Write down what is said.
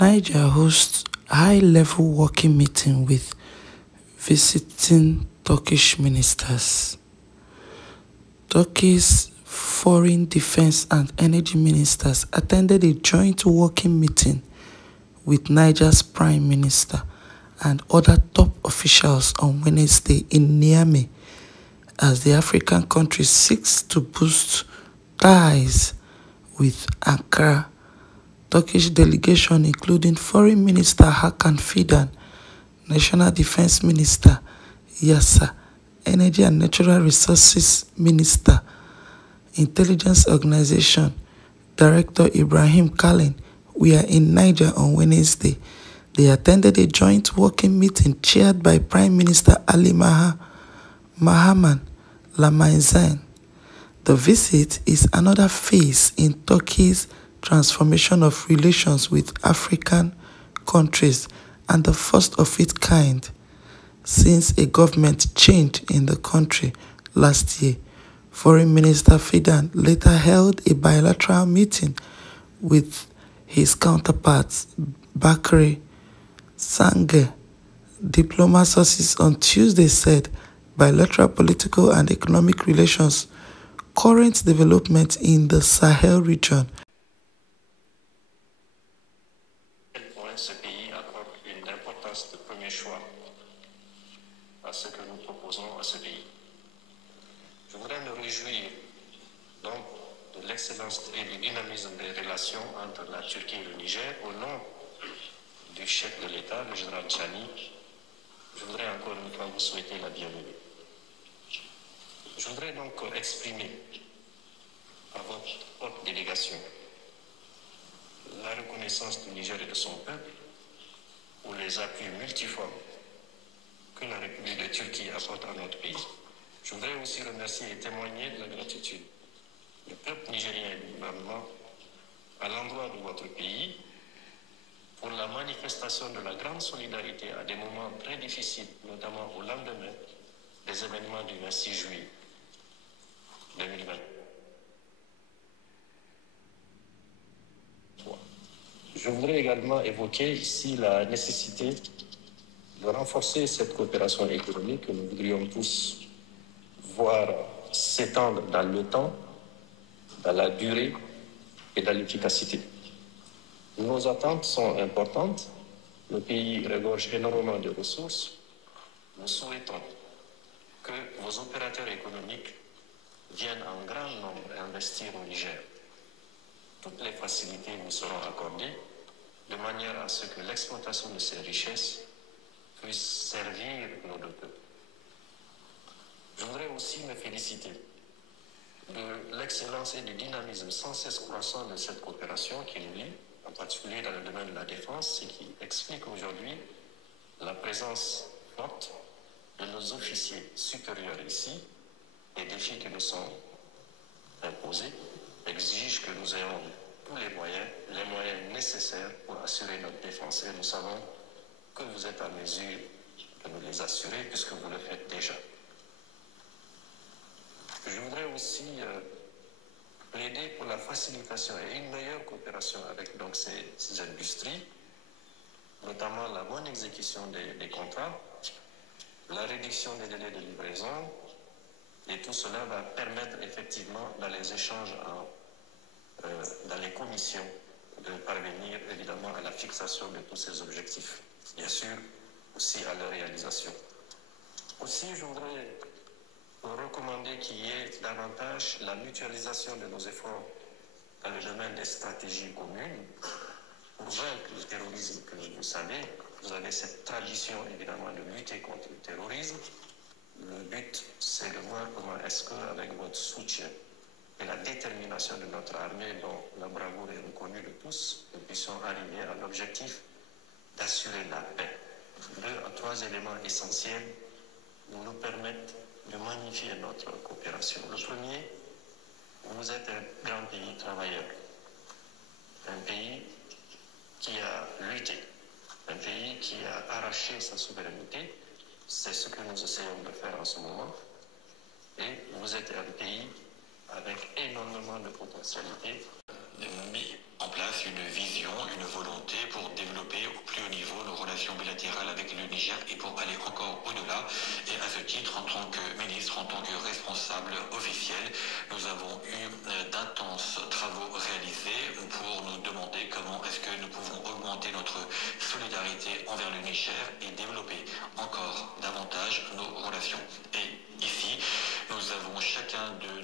Niger hosts high-level working meeting with visiting Turkish ministers. Turkey's foreign, defense and energy ministers attended a joint working meeting with Niger's prime minister and other top officials on Wednesday in Niamey as the African country seeks to boost ties with Ankara. Turkish delegation including Foreign Minister Hakan Fidan, National Defense Minister Yasser, Energy and Natural Resources Minister, Intelligence Organization Director Ibrahim Kalin were in Niger on Wednesday. They attended a joint working meeting chaired by Prime Minister Ali Mahaman Lamizane. The visit is another phase in Turkey's transformation of relations with African countries and the first of its kind since a government change in the country last year. Foreign Minister Fidan later held a bilateral meeting with his counterparts Bakary Sange. Diplomat sources on Tuesday said bilateral political and economic relations, current development in the Sahel region, Ce pays accorde une importance de premier choix à ce que nous proposons à ce pays. Je voudrais me réjouir donc de l'excellence et du dynamisme des relations entre la Turquie et le Niger au nom du chef de l'État, le général Tchani. Je voudrais encore une fois vous souhaiter la bienvenue. Je voudrais donc exprimer à votre haute délégation la reconnaissance du Niger et de son peuple pour les appuis multiformes que la République de Turquie apporte à notre pays. Je voudrais aussi remercier et témoigner de la gratitude du peuple nigérien et du gouvernement à l'endroit de votre pays pour la manifestation de la grande solidarité à des moments très difficiles, notamment au lendemain des événements du 26 juillet 2020. Je voudrais également évoquer ici la nécessité de renforcer cette coopération économique que nous voudrions tous voir s'étendre dans le temps, dans la durée et dans l'efficacité. Nos attentes sont importantes. Le pays regorge énormément de ressources. Nous souhaitons que vos opérateurs économiques viennent en grand nombre investir au Niger. Toutes les facilités vous seront accordées de manière à ce que l'exploitation de ces richesses puisse servir nos deux peuples. Je voudrais aussi me féliciter de l'excellence et du dynamisme sans cesse croissant de cette coopération qui nous lie, en particulier dans le domaine de la défense, ce qui explique aujourd'hui la présence forte de nos officiers supérieurs ici. Les défis qui nous sont imposés exigent que nous ayons tous les moyens nécessaires pour assurer notre défense. Et nous savons que vous êtes en mesure de nous les assurer puisque vous le faites déjà. Je voudrais aussi plaider pour la facilitation et une meilleure coopération avec donc, ces industries, notamment la bonne exécution des contrats, la réduction des délais de livraison, et tout cela va permettre effectivement dans les échanges dans les commissions de parvenir évidemment à la fixation de tous ces objectifs, bien sûr aussi à leur réalisation. Aussi, je voudrais recommander qu'il y ait davantage la mutualisation de nos efforts dans le domaine des stratégies communes pour vaincre le terrorisme que vous savez. Vous avez cette tradition évidemment de lutter contre le terrorisme. Le but, c'est de voir comment est-ce qu'avec votre soutien et la détermination de notre armée, dont la bravoure est reconnue de tous, nous puissions arriver à l'objectif d'assurer la paix. 2 à 3 éléments essentiels nous permettent de magnifier notre coopération. Le premier, vous êtes un grand pays travailleur, un pays qui a lutté, un pays qui a arraché sa souveraineté. C'est ce que nous essayons de faire en ce moment. Et vous êtes un pays avec énormément de potentialités. Mis en place une vision, une volonté pour développer Niger et pour aller encore au-delà. Et à ce titre, en tant que ministre, en tant que responsable officiel, nous avons eu d'intenses travaux réalisés pour nous demander comment est-ce que nous pouvons augmenter notre solidarité envers le Niger et développer encore davantage nos relations. Et ici, nous avons chacun de